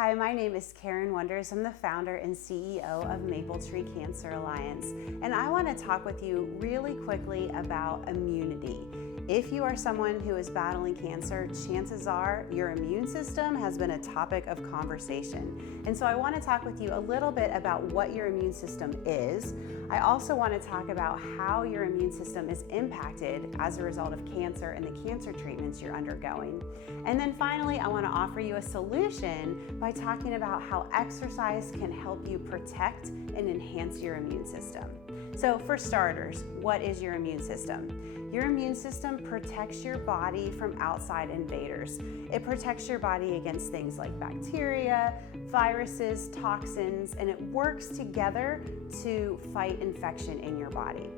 Hi, my name is Karen Wonders. I'm the founder and CEO of Mapletree Cancer Alliance, and I want to talk with you really quickly about immunity. If you are someone who is battling cancer, chances are your immune system has been a topic of conversation. And so I want to talk with you a little bit about what your immune system is. I also want to talk about how your immune system is impacted as a result of cancer and the cancer treatments you're undergoing. And then finally, I want to offer you a solution by talking about how exercise can help you protect and enhance your immune system. So for starters, what is your immune system? Your immune system protects your body from outside invaders. It protects your body against things like bacteria, viruses, toxins, and it works together to fight infection in your body.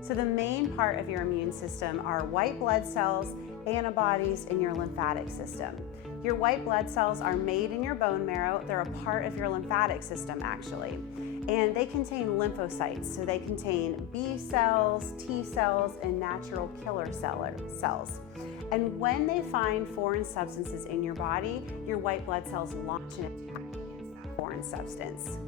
So the main part of your immune system are white blood cells, antibodies, and your lymphatic system. Your white blood cells are made in your bone marrow. They're a part of your lymphatic system, actually. And they contain lymphocytes, so they contain B cells, T cells, and natural killer cells. And when they find foreign substances in your body, your white blood cells launch an attack against that foreign substance.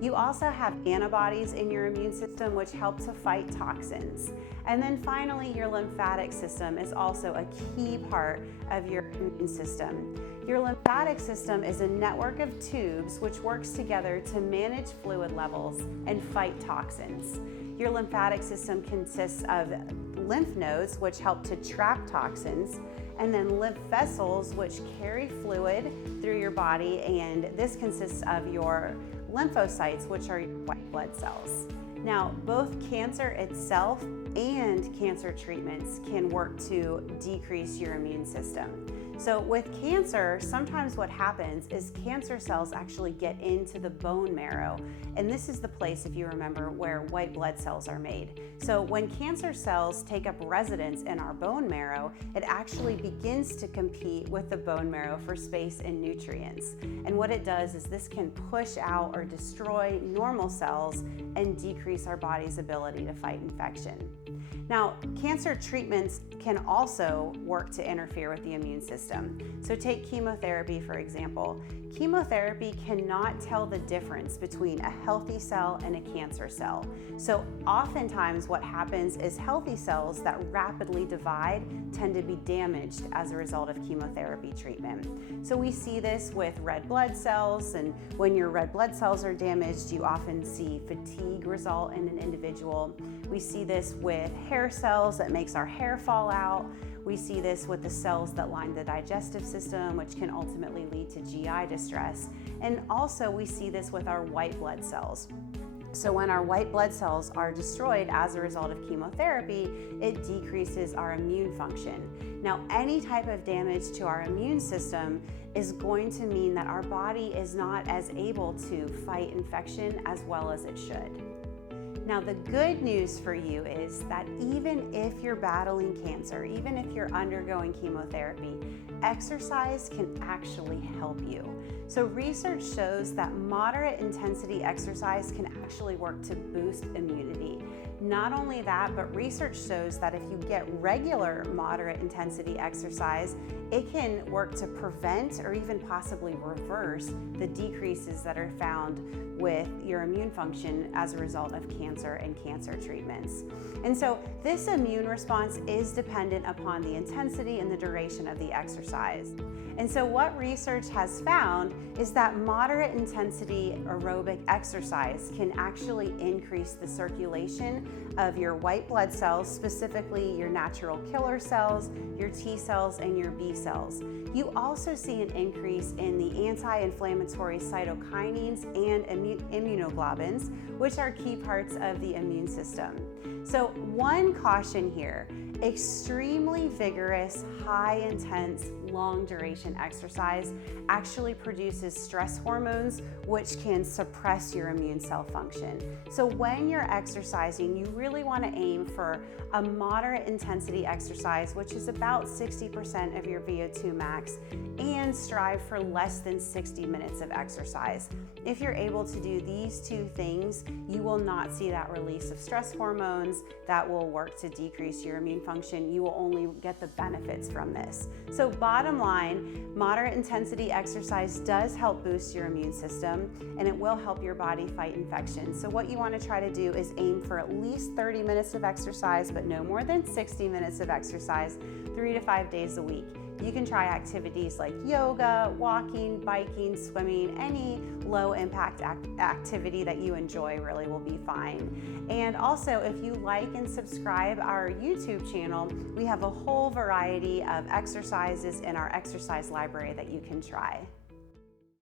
You also have antibodies in your immune system which help to fight toxins. And then finally, your lymphatic system is also a key part of your immune system. Your lymphatic system is a network of tubes which works together to manage fluid levels and fight toxins. Your lymphatic system consists of lymph nodes which help to trap toxins, and then lymph vessels which carry fluid through your body, and this consists of your lymphocytes, which are your white blood cells. Now, both cancer itself and cancer treatments can work to decrease your immune system. So with cancer, sometimes what happens is cancer cells actually get into the bone marrow. And this is the place, if you remember, where white blood cells are made. So when cancer cells take up residence in our bone marrow, it actually begins to compete with the bone marrow for space and nutrients. And what it does is this can push out or destroy normal cells and decrease our body's ability to fight infection. Now, cancer treatments can also work to interfere with the immune system. So take chemotherapy, for example. Chemotherapy cannot tell the difference between a healthy cell and a cancer cell. So oftentimes what happens is healthy cells that rapidly divide tend to be damaged as a result of chemotherapy treatment. So we see this with red blood cells, and when your red blood cells are damaged, you often see fatigue result in an individual. We see this with hair cells that makes our hair fall out. We see this with the cells that line the digestive system, which can ultimately lead to GI distress. And also we see this with our white blood cells. So when our white blood cells are destroyed as a result of chemotherapy, it decreases our immune function. Now, any type of damage to our immune system is going to mean that our body is not as able to fight infection as well as it should. Now, the good news for you is that even if you're battling cancer, even if you're undergoing chemotherapy, exercise can actually help you. So research shows that moderate intensity exercise can actually work to boost immunity. Not only that, but research shows that if you get regular moderate intensity exercise, it can work to prevent or even possibly reverse the decreases that are found with your immune function as a result of cancer and cancer treatments. And so this immune response is dependent upon the intensity and the duration of the exercise. And so what research has found is that moderate intensity aerobic exercise can actually increase the circulation of your white blood cells, specifically your natural killer cells, your T cells, and your B cells. You also see an increase in the anti-inflammatory cytokinins and immunoglobulins, which are key parts of the immune system. So one caution here, extremely vigorous, high intense, long duration exercise actually produces stress hormones which can suppress your immune cell function. So when you're exercising, you really want to aim for a moderate intensity exercise, which is about 60% of your VO2 max, and strive for less than 60 minutes of exercise. If you're able to do these two things, you will not see that release of stress hormones that will work to decrease your immune function. You will only get the benefits from this. So bottom bottom line, moderate intensity exercise does help boost your immune system, and it will help your body fight infections. So what you want to try to do is aim for at least 30 minutes of exercise, but no more than 60 minutes of exercise 3 to 5 days a week. You can try activities like yoga, walking, biking, swimming, any low impact activity that you enjoy really will be fine. And also, if you like and subscribe our YouTube channel, we have a whole variety of exercises in our exercise library that you can try.